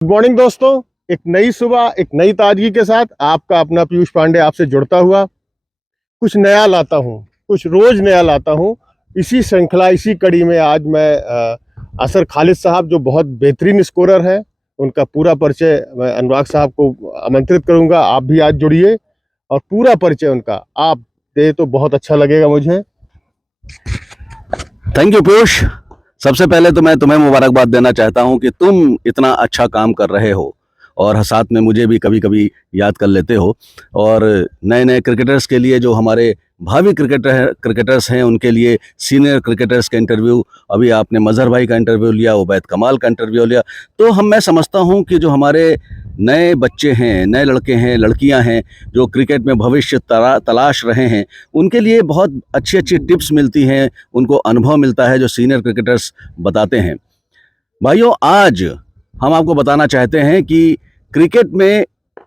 Good morning दोस्तों। एक नई सुबह, एक नई ताजगी के साथ आपका अपना पीयूष पांडे आपसे जुड़ता हुआ कुछ नया लाता हूँ, कुछ रोज नया लाता हूँ। इसी श्रृंखला, इसी कड़ी में आज मैं असर खालिद साहब, जो बहुत बेहतरीन स्कोरर हैं, उनका पूरा परिचय मैं अनुराग साहब को आमंत्रित करूंगा। आप भी आज जुड़िए और पूरा परिचय उनका आप दे तो बहुत अच्छा लगेगा मुझे। Thank you Piyush. सबसे पहले तो मैं तुम्हें मुबारकबाद देना चाहता हूं कि तुम इतना अच्छा काम कर रहे हो और साथ में मुझे भी कभी कभी याद कर लेते हो। और नए नए क्रिकेटर्स के लिए, जो हमारे भावी क्रिकेटर्स हैं, उनके लिए सीनियर क्रिकेटर्स का इंटरव्यू, अभी आपने मजहर भाई का इंटरव्यू लिया, उबैद कमाल का इंटरव्यू लिया, तो मैं समझता हूं कि जो हमारे नए बच्चे हैं, नए लड़के हैं, लड़कियां हैं, जो क्रिकेट में भविष्य तलाश रहे हैं, उनके लिए बहुत अच्छी अच्छी टिप्स मिलती हैं, उनको अनुभव मिलता है जो सीनियर क्रिकेटर्स बताते हैं। भाइयों, आज हम आपको बताना चाहते हैं कि क्रिकेट में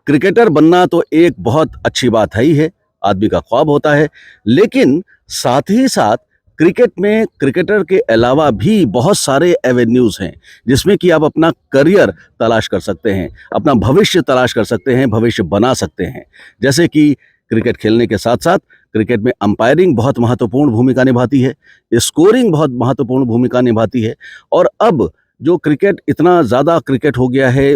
क्रिकेटर बनना तो एक बहुत अच्छी बात है ही है, आदमी का ख्वाब होता है, लेकिन साथ ही साथ क्रिकेट में क्रिकेटर के अलावा भी बहुत सारे एवेन्यूज़ हैं जिसमें कि आप अपना करियर तलाश कर सकते हैं, अपना भविष्य तलाश कर सकते हैं, भविष्य बना सकते हैं। जैसे कि क्रिकेट खेलने के साथ साथ क्रिकेट में अंपायरिंग बहुत महत्वपूर्ण भूमिका निभाती है, स्कोरिंग बहुत महत्वपूर्ण भूमिका निभाती है। और अब जो क्रिकेट, इतना ज़्यादा क्रिकेट हो गया है,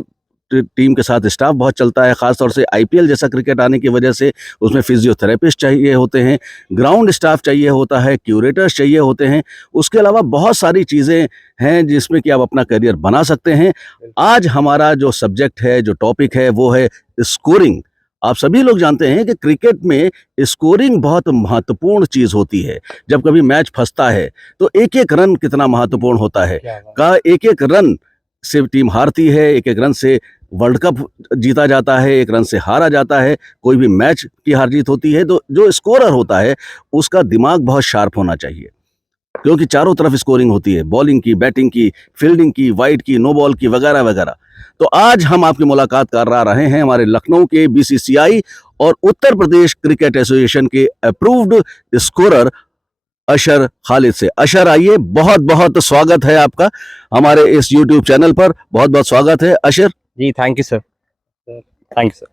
टीम के साथ स्टाफ बहुत चलता है, ख़ासतौर से आईपीएल जैसा क्रिकेट आने की वजह से उसमें फिजियोथेरेपिस्ट चाहिए होते हैं, ग्राउंड स्टाफ चाहिए होता है, क्यूरेटर्स चाहिए होते हैं, उसके अलावा बहुत सारी चीज़ें हैं जिसमें कि आप अपना करियर बना सकते हैं। आज हमारा जो सब्जेक्ट है, जो टॉपिक है, वो है स्कोरिंग। आप सभी लोग जानते हैं कि क्रिकेट में स्कोरिंग बहुत महत्वपूर्ण चीज़ होती है। जब कभी मैच फंसता है तो एक एक रन कितना महत्वपूर्ण होता है, का एक एक रन से टीम हारती है, एक एक रन से वर्ल्ड कप जीता जाता है, एक रन से हारा जाता है, कोई भी मैच की हार जीत होती है। तो जो स्कोरर होता है उसका दिमाग बहुत शार्प होना चाहिए, क्योंकि चारों तरफ स्कोरिंग होती है, बॉलिंग की, बैटिंग की, फील्डिंग की, वाइड की, नो बॉल की, वगैरह वगैरह। तो आज हम आपकी मुलाकात करा रहे हैं हमारे लखनऊ के बीसीसीआई और उत्तर प्रदेश क्रिकेट एसोसिएशन के अप्रूव्ड स्कोरर अशर खालिद से। अशर, आइए, बहुत बहुत स्वागत है आपका हमारे इस यूट्यूब चैनल पर, बहुत बहुत स्वागत है अशर जी। Thank you sir. Thank you sir.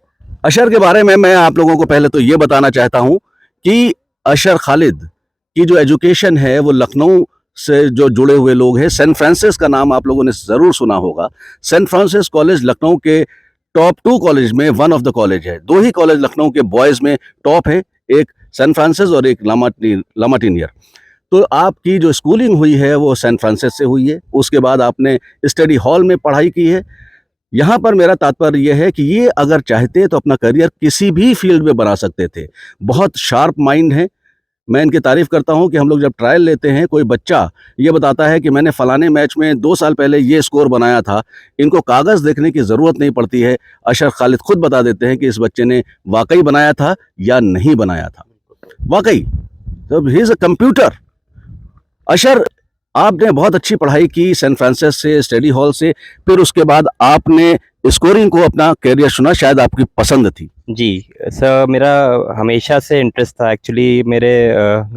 Ashar के बारे में मैं आप लोगों को पहले तो ये बताना चाहता हूं कि अशर खालिद की जो एजुकेशन है वो लखनऊ से जो जुड़े हुए लोग हैं, सेंट फ्रांसिस का नाम आप लोगों ने ज़रूर सुना होगा। सेंट फ्रांसिस कॉलेज लखनऊ के टॉप 2 कॉलेज में वन ऑफ द कॉलेज है। 2 ही कॉलेज लखनऊ के बॉयज़ में टॉप है, एक सेंट फ्रांसिस और एक लामाटिनियर। तो आपकी जो स्कूलिंग हुई है वो सेंट फ्रांसिस से हुई है, उसके बाद आपने स्टडी हॉल में पढ़ाई की है। यहाँ पर मेरा तात्पर्य ये है कि ये अगर चाहते तो अपना करियर किसी भी फील्ड में बना सकते थे। बहुत शार्प माइंड है। मैं इनकी तारीफ़ करता हूँ कि हम लोग जब ट्रायल लेते हैं, कोई बच्चा ये बताता है कि मैंने फ़लाने मैच में 2 साल पहले ये स्कोर बनाया था, इनको कागज़ देखने की ज़रूरत नहीं पड़ती है। अशर खालिद खुद बता देते हैं कि इस बच्चे ने वाकई बनाया था या नहीं बनाया था। वाकई, तो ही इज़ अ कंप्यूटर। अशर, आपने बहुत अच्छी पढ़ाई की सेंट फ्रांसिस से, स्टडी हॉल से, फिर उसके बाद आपने स्कोरिंग को अपना करियर चुना, शायद आपकी पसंद थी। जी सर, मेरा हमेशा से इंटरेस्ट था। एक्चुअली मेरे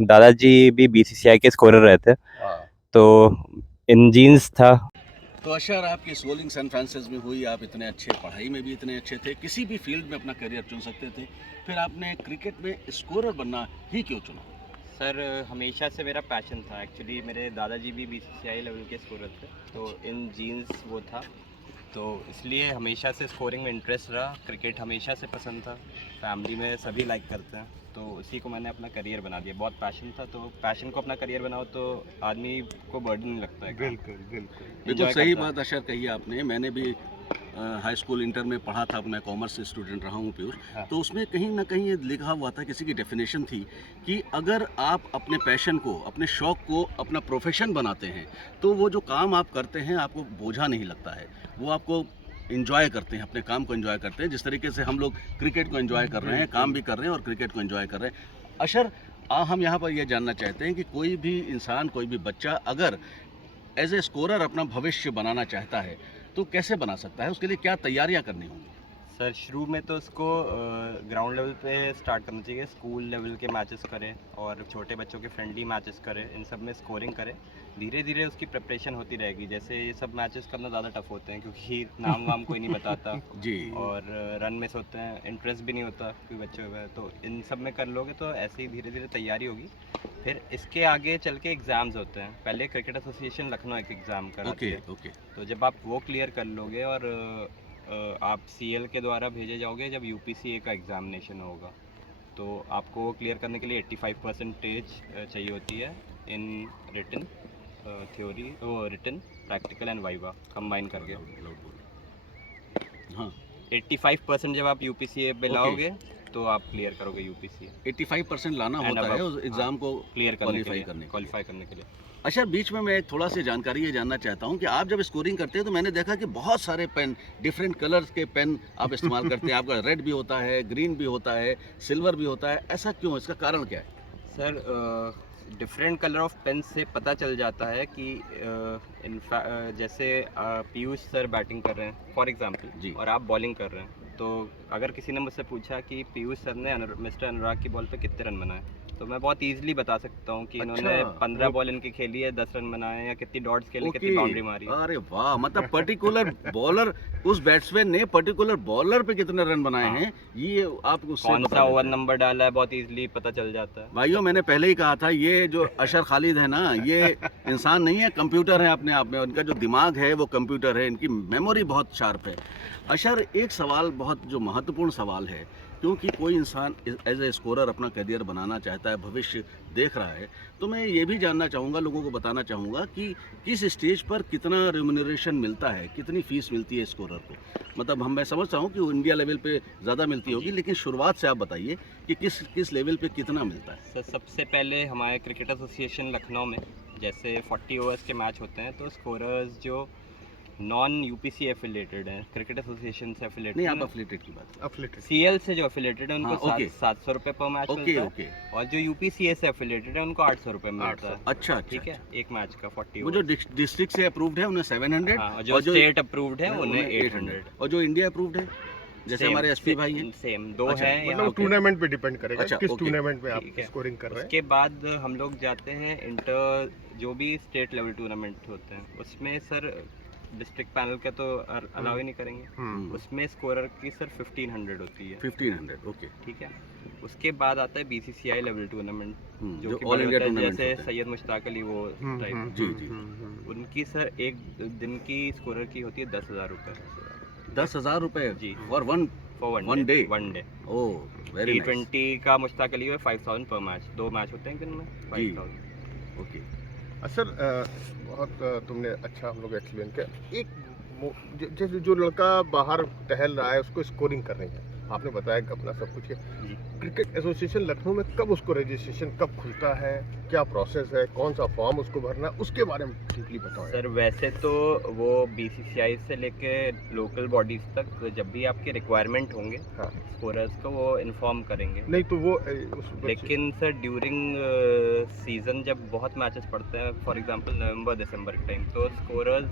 दादाजी भी बीसीसीआई के स्कोरर रहे थे, तो इन जीन्स था। तो अशर, आपकी स्कोरिंग सेंट फ्रांसिस में हुई, आप इतने अच्छे, पढ़ाई में भी इतने अच्छे थे, किसी भी फील्ड में अपना करियर चुन सकते थे, फिर आपने क्रिकेट में स्कोरर बनना ही क्यों चुना? सर, हमेशा से मेरा पैशन था। एक्चुअली मेरे दादाजी भी बीसीसीआई लेवल के स्कोरर थे, तो इन जीन्स वो था, तो इसलिए हमेशा से स्कोरिंग में इंटरेस्ट रहा। क्रिकेट हमेशा से पसंद था, फैमिली में सभी लाइक करते हैं, तो इसी को मैंने अपना करियर बना दिया। बहुत पैशन था, तो पैशन को अपना करियर बनाओ तो आदमी को बर्डन नहीं लगता है। बिल्कुल बिल्कुल बिल्कुल सही बात अशर कही आपने। मैंने भी हाई स्कूल इंटर में पढ़ा था, मैं कॉमर्स स्टूडेंट रहा हूँ प्योर। तो उसमें कहीं ना कहीं ये लिखा हुआ था, किसी की डेफिनेशन थी कि अगर आप अपने पैशन को, अपने शौक़ को अपना प्रोफेशन बनाते हैं तो वो जो काम आप करते हैं आपको बोझा नहीं लगता है, वो आपको इन्जॉय करते हैं, अपने काम को इन्जॉय करते हैं। जिस तरीके से हम लोग क्रिकेट को इन्जॉय कर रहे हैं, काम भी कर रहे हैं और क्रिकेट को इन्जॉय कर रहे हैं। अशर, हम यहाँ पर यह जानना चाहते हैं कि कोई भी इंसान, कोई भी बच्चा अगर एज ए स्कोरर अपना भविष्य बनाना चाहता है तो कैसे बना सकता है, उसके लिए क्या तैयारियां करनी होंगी? सर शुरू में तो उसको ग्राउंड लेवल पे स्टार्ट करना चाहिए, स्कूल लेवल के मैचेस करें और छोटे बच्चों के फ्रेंडली मैचेस करें, इन सब में स्कोरिंग करें। धीरे धीरे उसकी प्रिपरेशन होती रहेगी। जैसे ये सब मैचेस करना ज़्यादा टफ होते हैं क्योंकि नाम वाम कोई नहीं बताता जी और रन मिस होते हैं, इंटरेस्ट भी नहीं होता कोई बच्चों में। तो इन सब में कर लोगे तो ऐसे ही धीरे धीरे तैयारी होगी। फिर इसके आगे चल के एग्ज़ाम्स होते हैं। पहले क्रिकेट एसोसिएशन लखनऊ एक एग्ज़ाम कराती ओके है। ओके तो जब आप वो क्लियर कर लोगे और आप सीएल के द्वारा भेजे जाओगे, जब यूपीसीए का एग्ज़ामिनेशन होगा तो आपको वो क्लियर करने के लिए 85% चाहिए होती है इन रिटन थ्योरी, वो written practical and viva combine करके। हाँ 85% जब आप यूपीसीए पे Okay. लाओगे तो आप क्लियर करोगे यूपीसीए 85% लाना And होता है above, उस एग्जाम को क्लियर करने के क्वालिफाई लिए, करने के लिए। क्वालिफाई करने के लिए। अच्छा, बीच में मैं एक थोड़ा सी जानकारी ये जानना चाहता हूँ कि आप जब स्कोरिंग करते हैं तो मैंने देखा कि बहुत सारे पेन, डिफरेंट कलर्स के पेन आप इस्तेमाल करते हैं। आपका रेड भी होता है, ग्रीन भी होता है, सिल्वर भी होता है, ऐसा क्यों? इसका कारण क्या है? Sir different colour of pen से पता चल जाता है कि जैसे पीयूष सर बैटिंग कर रहे हैं फॉर जी। एग्जांपल और आप बॉलिंग कर रहे हैं, तो अगर किसी ने मुझसे पूछा कि पीयूष सर ने मिस्टर अनुराग की बॉल पे कितने रन बनाए, तो मैं बहुत इजीली बता सकता हूँ कि इन्होंने अच्छा, 15 बॉल इनकी खेली है, 10 रन बनाए हैं, या कितनी डॉट्स खेली, कितनी ओके। बाउंड्री मारी है। अरे वाह, मतलब पर्टिकुलर बॉलर, उस बैट्समैन ने पर्टिकुलर बॉलर पे कितने रन बनाए हाँ। हैं, ये आप उससे कौन बता सा देते ओवर हैं। नंबर डाला है, बहुत इजीली पता चल जाता है। भाइयों, मैंने पहले ही कहा था, ये जो अशर खालिद है ना, ये इंसान नहीं है, कंप्यूटर है अपने आप में। उनका जो दिमाग है वो कंप्यूटर है, इनकी मेमोरी बहुत शार्प है। अशर, एक सवाल बहुत जो महत्वपूर्ण सवाल है, क्योंकि कोई इंसान एज ए स्कोरर अपना करियर बनाना चाहता है, भविष्य देख रहा है, तो मैं ये भी जानना चाहूँगा, लोगों को बताना चाहूँगा कि किस स्टेज पर कितना रिम्यूनरेशन मिलता है, कितनी फ़ीस मिलती है स्कोरर को। मतलब मैं समझता हूँ कि इंडिया लेवल पे ज़्यादा मिलती होगी, लेकिन शुरुआत से आप बताइए कि किस लेवल पे कितना मिलता है। सर सबसे पहले हमारे क्रिकेट एसोसिएशन लखनऊ में जैसे 40 ओवर्स के मैच होते हैं, तो स्कोरर्स जो नॉन यूपीसी एफिलेटेड हैं, क्रिकेट एसोसिएशन से एफिलेटेड नहीं, आप हैं, एफिलेटेड की बात। affiliated. सीएल से जो एफिलेटेड है उनको हाँ, ओके। 700 रुपये पर मैच ओके मिलता है, ओके, और जो यूपीसीए से एफिलेटेड है उनको 800 रुपये मिलता है। अच्छा ठीक अच्छा। है, एक मैच का 40 वो जो ओवर। डिस्ट्रिक्ट से अप्रूव्ड है उन्हें 700, हाँ, और जो स्टेट अप्रूव्ड है उन्हें उन्हें 800। और जो इंडिया अप्रूव्ड है, जैसे हमारे एसपी भाई हैं, सेम दो अच्छा, हैं यहाँ मतलब पे। टूर्नामेंट पे डिपेंड करेगा अच्छा, किस ओके। टूर्नामेंट में आप ठीक है। स्कोरिंग कर रहे हैं। उसके बाद हम लोग जाते हैं इंटर, जो भी स्टेट लेवल टूर्नामेंट होते हैं उसमें सर डिस्ट्रिक्ट पैनल के तो अलाउ ही नहीं करेंगे। उसमें स्कोरर की सर 1500 होती है। 1500, ओके। ठीक है, उसके बाद आता है बीसीसीआई लेवल टूर्नामेंट, जो जो कि ऑल बड़े इंडिया होते हैं, टूर्नामेंट जैसे होते हैं। सैयद मुश्ताक अली वो टाइप। जी, जी। उनकी सर एक दिन की स्कोरर की होती है 10,000 रुपये 10,000 रुपए जी। For one for One day? One day. Oh very nice, T20 का मुश्ताक अली है 5,000 पर मैच, 2 मैच होते हैं दिन में, जी। 5,000। ओके। सर बहुत तुमने अच्छा हम लोग एक्सप्लेन किया। एक जैसे जो लड़का बाहर टहल रहा है उसको स्कोरिंग कर रही है, आपने बताया कि अपना सब कुछ है। जी। क्रिकेट एसोसिएशन लखनऊ में कब उसको रजिस्ट्रेशन कब खुलता है, क्या प्रोसेस है, कौन सा फॉर्म उसको भरना है, उसके बारे में डीपली बताओ। सर वैसे तो वो बीसीसीआई से लेके लोकल बॉडीज तक जब भी आपके रिक्वायरमेंट होंगे हाँ। स्कोरर्स को वो इन्फॉर्म करेंगे। नहीं तो वो लेकिन सर ड्यूरिंग सीजन जब बहुत मैचेस पड़ते हैं, फॉर एग्जांपल नवंबर दिसंबर के टाइम, तो स्कोरर्स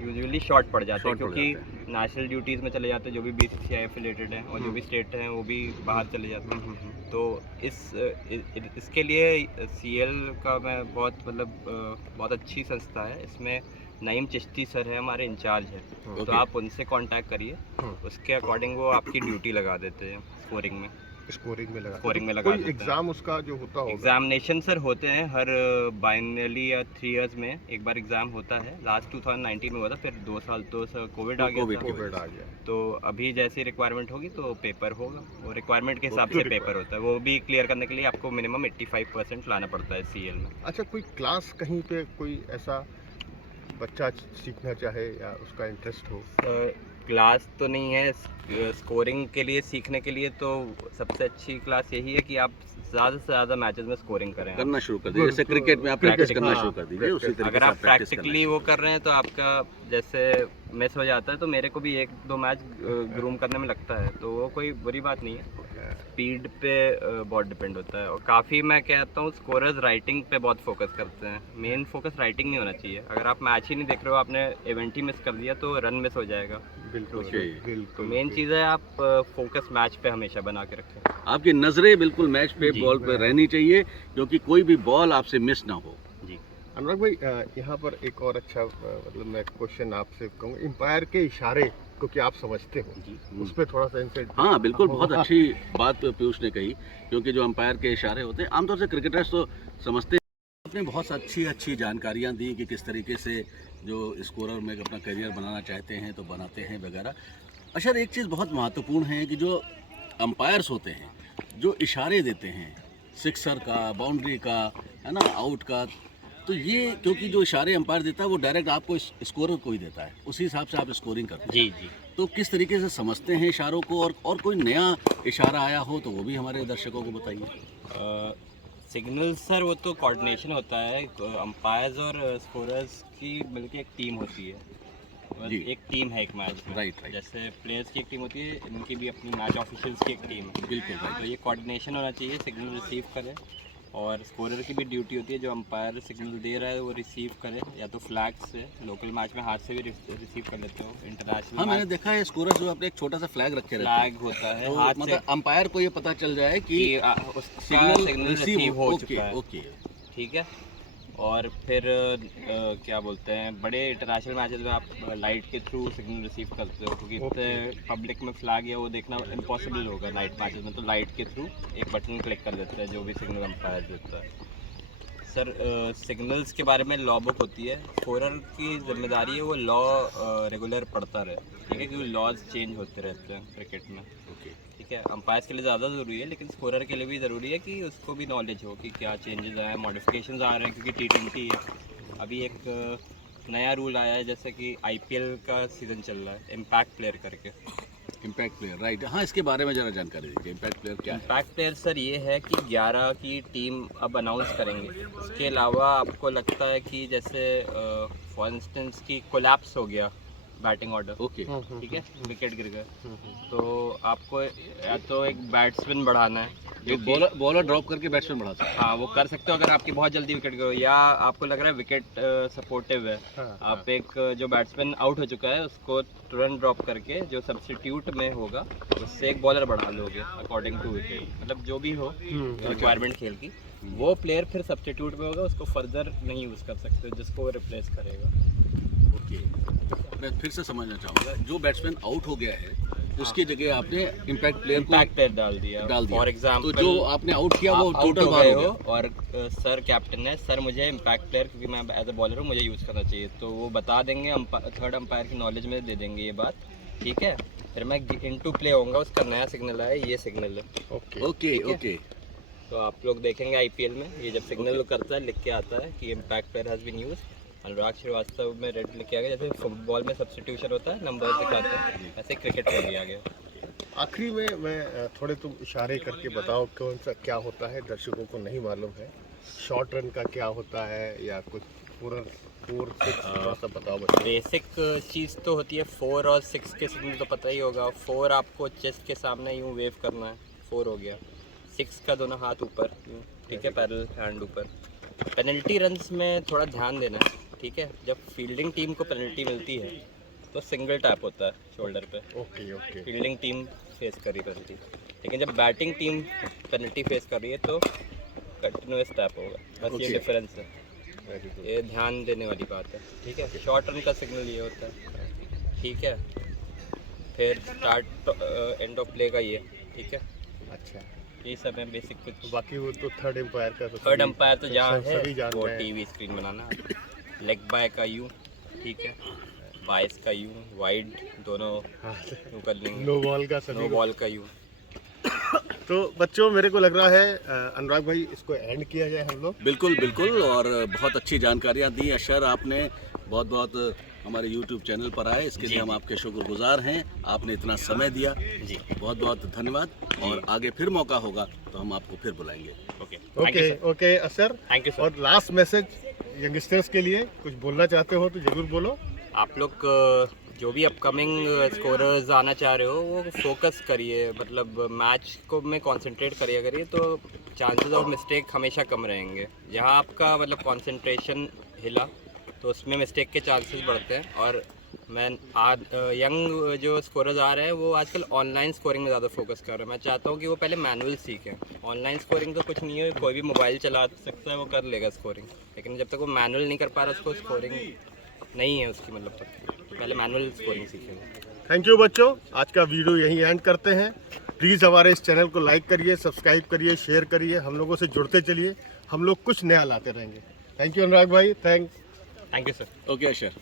यूजुअली शॉर्ट पड़ जाते हैं Short पड़ क्योंकि जाते नेशनल ड्यूटीज़ में चले जाते हैं, जो भी बीसीसीआई एफिलेटेड हैं, और जो भी स्टेट हैं वो भी बाहर चले जाते हैं। तो इसके लिए सीएल का मैं बहुत अच्छी संस्था है, इसमें नईम चिश्ती सर है हमारे इंचार्ज है, तो Okay. आप उनसे कांटेक्ट करिए, उसके अकॉर्डिंग वो आपकी ड्यूटी लगा देते हैं स्कोरिंग में। स्कोरिंग में लगा स्कोरिंग में लगा कोई देते हैं। एग्जाम उसका जो होता होगा। एग्जामिनेशन सर होते हैं हर बाइनली या 3 इयर्स में एक बार एग्ज़ाम होता है। लास्ट 2019 में हुआ था, फिर 2 साल तो सर कोविड आ गया था। कोविड आ गया। तो अभी जैसी रिक्वायरमेंट होगी तो पेपर होगा, वो रिक्वायरमेंट के हिसाब जो से पेपर होता है, वो भी क्लियर करने के लिए आपको मिनिमम 85% लाना पड़ता है सीएल में। अच्छा, कोई क्लास कहीं पे कोई ऐसा बच्चा सीखना चाहे या उसका इंटरेस्ट हो? क्लास तो नहीं है, स्कोरिंग के लिए सीखने के लिए तो सबसे अच्छी क्लास यही है कि आप ज़्यादा से ज़्यादा मैचेस में स्कोरिंग करें। करना शुरू कर दीजिए, जैसे क्रिकेट में आप प्रैक्टिस करना हाँ, शुरू कर दीजिए, उसी तरीके अगर से आप प्रैक्टिस करना प्रैक्टिकली वो कर रहे हैं तो आपका जैसे मिस हो जाता है तो मेरे को भी 1-2 मैच ग्रूम करने में लगता है, तो वो कोई बुरी बात नहीं है। स्पीड पे बहुत डिपेंड होता है, और काफ़ी मैं कहता हूँ स्कोरर्स राइटिंग पे बहुत फोकस करते हैं। मेन फोकस राइटिंग नहीं होना चाहिए। अगर आप मैच ही नहीं देख रहे हो, आपने इवेंट ही मिस कर दिया तो रन मिस हो जाएगा। बिल्कुल Okay. तो बिल्कुल मेन चीज़ है आप फोकस मैच पे हमेशा बना के रखें। आपकी नज़रें बिल्कुल मैच पे जी। बॉल पे रहनी चाहिए, क्योंकि कोई भी बॉल आपसे मिस ना हो। जी। अनुराग भाई, यहाँ पर एक और अच्छा मतलब मैं क्वेश्चन आपसे कहूँगा, एम्पायर के इशारे को क्या आप समझते हो, जी। उस पर थोड़ा सा इनसे। हाँ बिल्कुल, बहुत अच्छी बात पीयूष ने कही, क्योंकि जो अंपायर के इशारे होते हैं आमतौर से क्रिकेटर्स तो समझते हैं। आपने बहुत अच्छी जानकारियाँ दी कि किस तरीके से जो स्कोरर में अपना करियर बनाना चाहते हैं तो बनाते हैं वगैरह। अच्छा, एक चीज़ बहुत महत्वपूर्ण है कि जो अंपायर्स होते हैं जो इशारे देते हैं, सिक्सर का, बाउंड्री का, है ना, आउट का, तो ये क्योंकि जो इशारे अंपायर देता है वो डायरेक्ट आपको स्कोरर को ही देता है, उसी हिसाब से आप स्कोरिंग करते हैं। जी। जी। तो किस तरीके से समझते हैं इशारों को, और कोई नया इशारा आया हो तो वो भी हमारे दर्शकों को बताइए। सिग्नल सर, वो तो कोऑर्डिनेशन होता है अंपायर्स और स्कोरर्स की मिलके एक टीम होती है। बस जी। एक टीम है एक मैच में। Right, right. जैसे प्लेयर्स की एक टीम होती है, इनकी भी अपनी मैच ऑफिशियल्स की एक टीम है। बिल्कुल तो राइट। ये कोऑर्डिनेशन होना चाहिए, सिग्नल रिसीव करे, और स्कोरर की भी ड्यूटी होती है जो अंपायर सिग्नल दे रहा है वो रिसीव करे, या तो फ्लैग से, लोकल मैच में हाथ से भी रिसीव कर लेते हो, इंटरनेशनल हाँ, मैंने देखा है स्कोरर जो अपने एक छोटा सा फ्लैग रखे रहते हैं, फ्लैग होता है तो हाथ से मतलब अंपायर को ये पता चल जाए कि कि उसका सिग्नल रिसीव हो चुका है। ओके। ठीक है। और फिर क्या बोलते हैं, बड़े इंटरनेशनल मैचेस में आप लाइट के थ्रू सिग्नल रिसीव करते हो, क्योंकि इतने पब्लिक में फ्लैग है वो देखना इम्पॉसिबल होगा नाइट मैचेस में, तो लाइट के थ्रू एक बटन क्लिक कर देते हैं जो भी सिग्नल अंपायर देता है। सर, सिग्नल्स के बारे में लॉ बुक होती है, स्कोरर की जिम्मेदारी है वो लॉ रेगुलर पढ़ता रहे, ठीक है, क्योंकि लॉज चेंज होते रहते हैं क्रिकेट में। ओके। ठीक है, अंपायर्स के लिए ज़्यादा ज़रूरी है, लेकिन स्कोरर के लिए भी ज़रूरी है कि उसको भी नॉलेज हो कि क्या चेंजेस आए, मॉडिफिकेशंस आ रहे हैं, क्योंकि T20 है। अभी एक नया रूल आया है, जैसे कि IPL का सीज़न चल रहा है, इम्पैक्ट प्लेयर करके। Impact player, right. हाँ, इसके बारे में जरा जानकारी दीजिए, इम्पैक्ट प्लेयर क्या है। इम्पैक्ट प्लेयर सर ये है कि 11 की टीम अब अनाउंस करेंगे। इसके अलावा आपको लगता है कि जैसे फॉर इंस्टेंस की कोलैप्स हो गया बैटिंग ऑर्डर, ओके। ठीक है, विकेट गिर गए, तो आपको या तो एक बैट्समैन बढ़ाना है जो बॉलर ड्रॉप करके बैट्समैन बढ़ा सकता है। हाँ वो कर सकते हो अगर आपकी बहुत जल्दी विकेट गिरो, या आपको लग रहा है विकेट सपोर्टिव है, आप एक जो बैट्समैन आउट हो चुका है उसको तुरंत ड्रॉप करके जो सब्स्टिट्यूट में होगा उससे एक बॉलर बढ़ा लोगे अकॉर्डिंग टू विकेट, मतलब जो भी हो रिक्वायरमेंट खेल की, वो प्लेयर फिर सब्स्टिट्यूट में होगा, उसको फर्दर नहीं यूज़ कर सकते जिसको वो रिप्लेस करेगा। ओके, मैं फिर से समझना चाहूँगा, जो बैट्समैन आउट हो गया है उसकी जगह आपने इम्पैक्ट प्लेयर को इम्पैक्ट प्लेयर डाल दिया फॉर एग्जाम्पल, तो जो आपने आउट किया वो आप टोटल out हो बार गए हो गया। हो और सर कैप्टन है, सर मुझे इम्पैक्ट प्लेयर, क्योंकि मैं एज अ बॉलर हूँ मुझे यूज़ करना चाहिए, तो वो बता देंगे, थर्ड अंपायर की नॉलेज में दे देंगे ये बात, ठीक है, फिर मैं इनटू प्ले होऊंगा, उसका नया सिग्नल आया, ये सिग्नल है। ओके ओके ठीक है। ओके। तो आप लोग देखेंगे IPL में ये जब सिग्नल करता है लिख के आता है कि impact player has been use, Anurag Shrivastava में रेड लिख के आ गया, जैसे फुटबॉल में सब्स्टिट्यूशन होता है नंबर्स दिखाते हैं, ऐसे क्रिकेट में भी आ गया। आखिरी में मैं थोड़े तुम इशारे करके बताओ कौन सा क्या होता है, दर्शकों को नहीं मालूम है, शॉर्ट रन का क्या होता है या कुछ पूरा 4-6 थोड़ा सा बताओ बच्चों। बेसिक चीज़ तो होती है 4 और 6 के सिग्नल तो पता ही होगा, 4 आपको चेस्ट के सामने यूँ वेव करना है, 4 हो गया, 6 का दोनों हाथ ऊपर, ठीक है, पैरल हैंड ऊपर। पेनल्टी रन्स में थोड़ा ध्यान देना है, ठीक है, जब फील्डिंग टीम को पेनल्टी मिलती है तो सिंगल टैप होता है शोल्डर पे, okay okay fielding team face कर रही है पेनल्टी, लेकिन जब बैटिंग टीम पेनल्टी फेस कर रही है तो कंटिन्यूस टैप होगा, बस ये Okay. डिफरेंस है, वेरी गुड। ये ध्यान देने वाली बात है, ठीक है। शॉर्ट रन का सिग्नल ये होता है, ठीक है, फिर स्टार्ट एंड ऑफ प्ले का ये, ठीक है, अच्छा, ये सब है बेसिक कुछ। बाकी वो तो थर्ड एम्पायर का तो थर्ड सभी- अंपायर तो जहाँ है सभी जानते वो हैं। टीवी स्क्रीन बनाना, लेग बाय का यूँ, ठीक है, बाइस का यूँ, वाइड दोनों हाँ, यूँ कर लेंगे, नो बॉल का नो सभी को। बॉल का यूँ। तो बच्चों मेरे को लग रहा है अनुराग भाई इसको एंड किया जाए हम लोग। बिल्कुल बिल्कुल, और बहुत अच्छी जानकारियाँ दी अशर आपने, बहुत बहुत हमारे YouTube चैनल पर आए, इसके लिए हम आपके शुक्रगुजार हैं, आपने इतना समय दिया जी, बहुत बहुत धन्यवाद, और आगे फिर मौका होगा तो हम आपको फिर बुलाएंगे। ओके ओके ओके असर, थैंक यू सर। और लास्ट मैसेज यंगस्टर्स के लिए कुछ बोलना चाहते हो तो जरूर बोलो। आप लोग जो भी अपकमिंग स्कोरर्स आना चाह रहे हो वो फोकस करिए, मतलब मैच को में कंसंट्रेट करिए तो चांसेस ऑफ मिस्टेक हमेशा कम रहेंगे। जहाँ आपका मतलब कंसंट्रेशन हिला तो उसमें मिस्टेक के चांसेस बढ़ते हैं। और मैं यंग जो स्कोरर्स आ रहे हैं वो आजकल ऑनलाइन स्कोरिंग में ज़्यादा फोकस कर रहे हैं। मैं चाहता हूँ कि वो पहले मैनुअल सीखें। ऑनलाइन स्कोरिंग तो कुछ नहीं है, कोई भी मोबाइल चला सकता है, वो कर लेगा स्कोरिंग, लेकिन जब तक वो मैनुअल नहीं कर पा रहा उसको स्कोरिंग नहीं है उसकी, मतलब तो पहले मैनुअल स्कोरिंग सीखेंगे। थैंक यू बच्चों, आज का वीडियो यहीं एंड करते हैं। प्लीज़ हमारे इस चैनल को लाइक करिए, सब्सक्राइब करिए, शेयर करिए, हम लोगों से जुड़ते चलिए, हम लोग कुछ नया लाते रहेंगे। थैंक यू अनुराग भाई, thanks. Thank you sir. Okay Ashar.